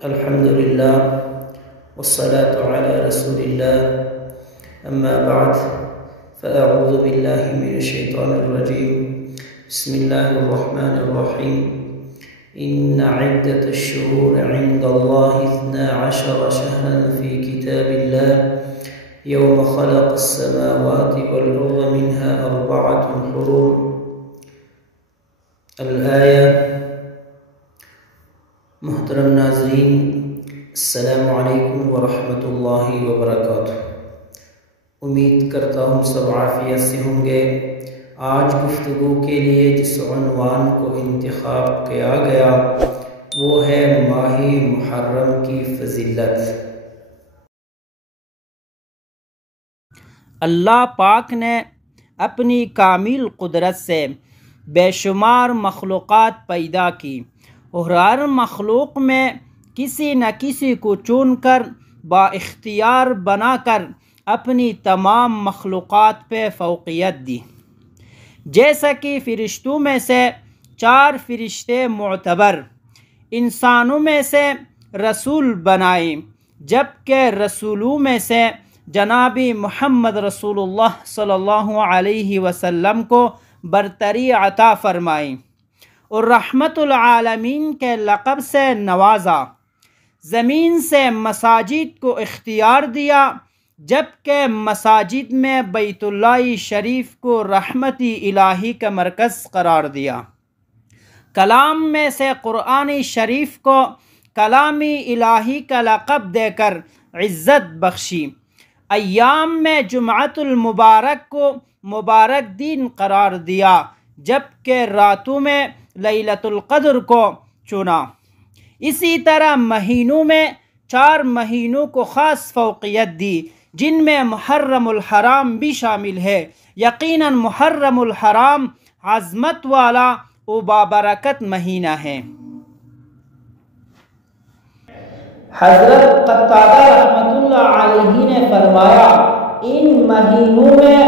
الحمد لله والصلاة على رسول الله أما بعد فأعوذ بالله من الشيطان الرجيم بسم الله الرحمن الرحيم إن عدة الشهور عند الله 12 شهرا في كتاب الله يوم خلق السماوات والأرض منها 4 حرم الآية۔ محترم ناظرین، السلام علیکم ورحمۃ اللہ وبرکاتہ۔ امید کرتا ہوں سب عافیت سے ہوں گے۔ آج گفتگو کے لیے جس عنوان کو انتخاب کیا گیا وہ ہے ماہ محرم کی فضیلت۔ اللہ پاک نے اپنی کامل قدرت سے بے شمار مخلوقات پیدا کی اور ہر مخلوق میں کسی نہ کسی کو چن کر با اختیار بنا کر اپنی تمام مخلوقات پہ فوقیت دی۔ جیسا کہ فرشتوں میں سے 4 فرشتے معتبر، انسانوں میں سے رسول بنائے، جبکہ رسولوں میں سے جناب محمد رسول اللہ صلی اللہ علیہ وسلم کو برتری عطا فرمائی اور رحمت العالمین کے لقب سے نوازا۔ زمین سے مساجد کو اختیار دیا، جبکہ مساجد میں بیت اللہ شریف کو رحمتی الہی کا مرکز قرار دیا۔ کلام میں سے قرآن شریف کو کلامی الہی کا لقب دے کر عزت بخشی۔ ایام میں جمعۃ المبارک کو مبارک دن قرار دیا، جبکہ راتوں میں لیلۃ القدر کو چنا۔ اسی طرح مہینوں میں 4 مہینوں کو خاص فوقیت دی، جن میں محرم الحرام بھی شامل ہے۔ یقیناً محرم الحرام عظمت والا و بابرکت مہینہ ہے۔ حضرت قتادہ رحمۃ اللہ علیہ نے فرمایا، ان مہینوں میں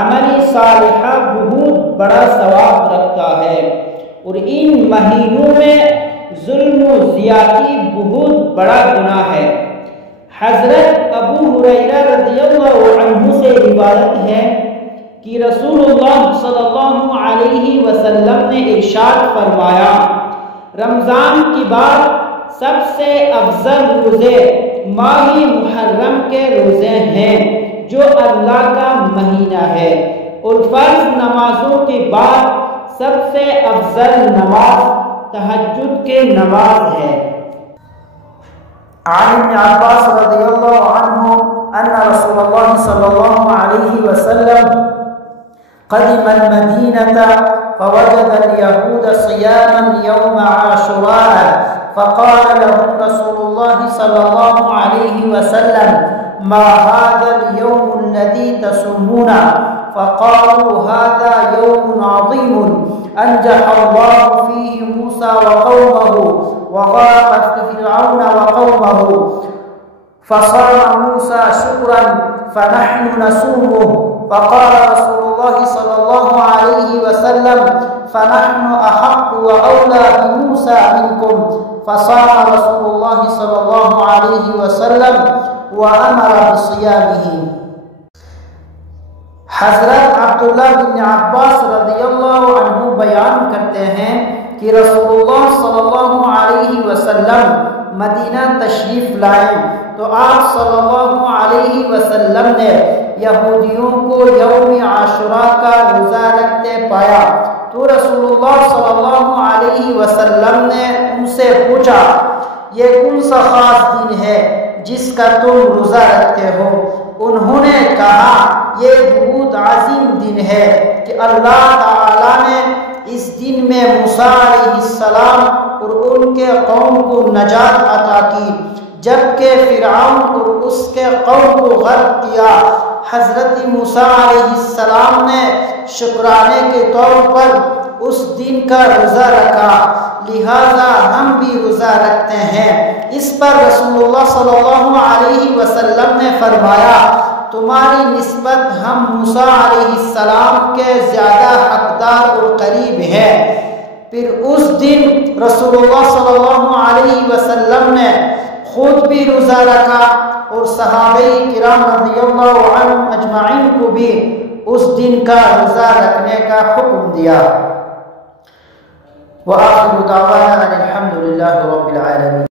عمل صالحہ بہت بڑا ثواب رکھتا ہے اور ان مہینوں میں ظلم و زیادتی بہت بڑا گناہ ہے۔ حضرت ابو ہریرہ رضی اللہ عنہ سے روایت ہے کہ رسول اللہ صلی اللہ علیہ وسلم نے ارشاد فرمایا، رمضان کے بعد سب سے افضل روزے ماہ محرم کے روزے ہیں جو اللہ کا مہینہ ہے، اور فرض نمازوں کے بعد سب سے افضل نماز تہجد کی نماز ہے۔ عن ابن عباس رضی اللہ عنہ ان رسول اللہ صلی اللہ علیہ وسلم قدم المدینة فوجد اليهود صياما يوم عاشوراء فقال لهم رسول الله صلى الله عليه وسلم ما هذا اليوم الذي تصومون؟ فقالوا هذا يوم عظيم أنجح الله فيه موسى وقومه وغرق فرعون وقومه فصام موسى شكرا فنحن نصومه فقال رسول الله صلى الله عليه وسلم فنحن أحق وأولى بموسى منكم فصام رسول الله صلى الله عليه وسلم وأمر بصيامه۔ حضرت عبداللہ بن عباس رضی اللہ عنہ بیان کرتے ہیں کہ رسول اللہ صلی اللہ علیہ وسلم مدینہ تشریف لائے تو آپ صلی اللہ علیہ وسلم نے یہودیوں کو یوم عاشوراء کا روزہ رکھتے پایا، تو رسول اللہ صلی اللہ علیہ وسلم نے ان سے پوچھا، یہ کون سا خاص دن ہے جس کا تم روزہ رکھتے ہو؟ انہوں نے کہا، یہ بہت عظیم دن ہے کہ اللہ تعالیٰ نے اس دن میں موسیٰ علیہ السلام اور ان کے قوم کو نجات عطا کی، جبکہ فرعون اور اس کے قوم کو غرق کیا۔ حضرت موسیٰ علیہ السلام نے شکرانے کے طور پر اس دن کا روزہ رکھا، لہذا ہم بھی روزہ رکھتے ہیں۔ اس پر رسول اللہ صلی اللہ علیہ وسلم نے فرمایا، تمہاری نسبت ہم موسیٰ علیہ السلام کے زیادہ حقدار اور قریب ہے۔ پھر اس دن رسول اللہ صلی اللہ علیہ وسلم نے خود بھی روزہ رکھا اور صحابہ کرام رضی اللہ عنہم اجمعین کو بھی اس دن کا روزہ رکھنے کا حکم دیا۔ وآخر دعوانا ان الحمد للہ رب العالمین۔